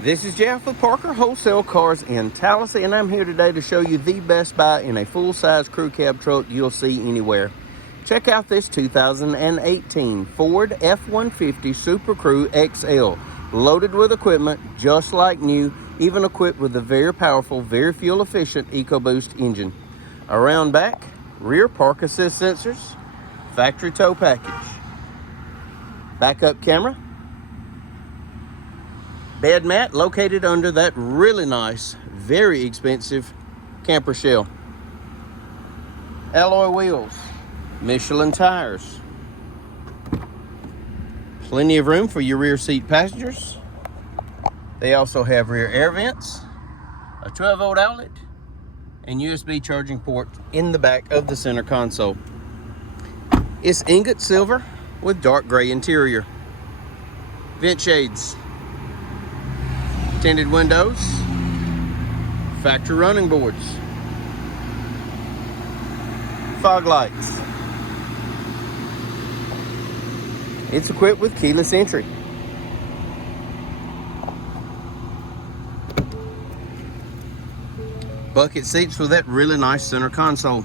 This is Jeff with Parker Wholesale Cars in Tallassee, and I'm here today to show you the best buy in a full-size crew cab truck you'll see anywhere. Check out this 2018 Ford F-150 Super Crew XL, loaded with equipment just like new, even equipped with a very powerful, very fuel-efficient EcoBoost engine. Around back, rear park assist sensors, factory tow package, backup camera, bed mat located under that really nice, very expensive camper shell. Alloy wheels, Michelin tires. Plenty of room for your rear seat passengers. They also have rear air vents, a 12-volt outlet, and USB charging port in the back of the center console. It's ingot silver with dark gray interior. Vent shades, tinted windows, factory running boards, fog lights. It's equipped with keyless entry. Bucket seats with that really nice center console.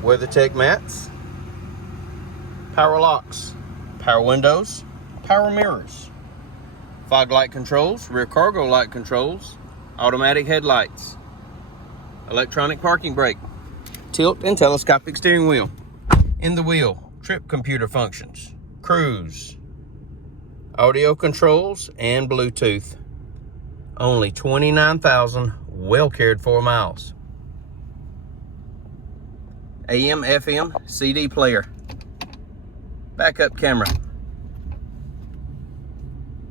WeatherTech mats, power locks, power windows, power mirrors, fog light controls, rear cargo light controls, automatic headlights, electronic parking brake, tilt and telescopic steering wheel. In the wheel, trip computer functions, cruise, audio controls, and Bluetooth. Only 29,000 well cared for miles. AM, FM, CD player, backup camera,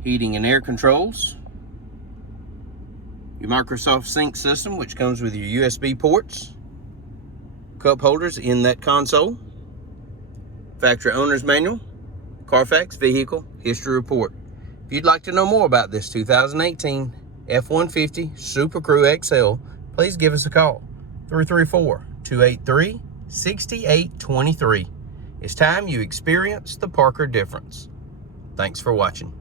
heating and air controls, your Microsoft Sync system, which comes with your USB ports, cup holders in that console, factory owner's manual, Carfax vehicle history report. If you'd like to know more about this 2018 F-150 Super Crew XL, please give us a call, 334-283-6823. It's time you experience the Parker difference. Thanks for watching.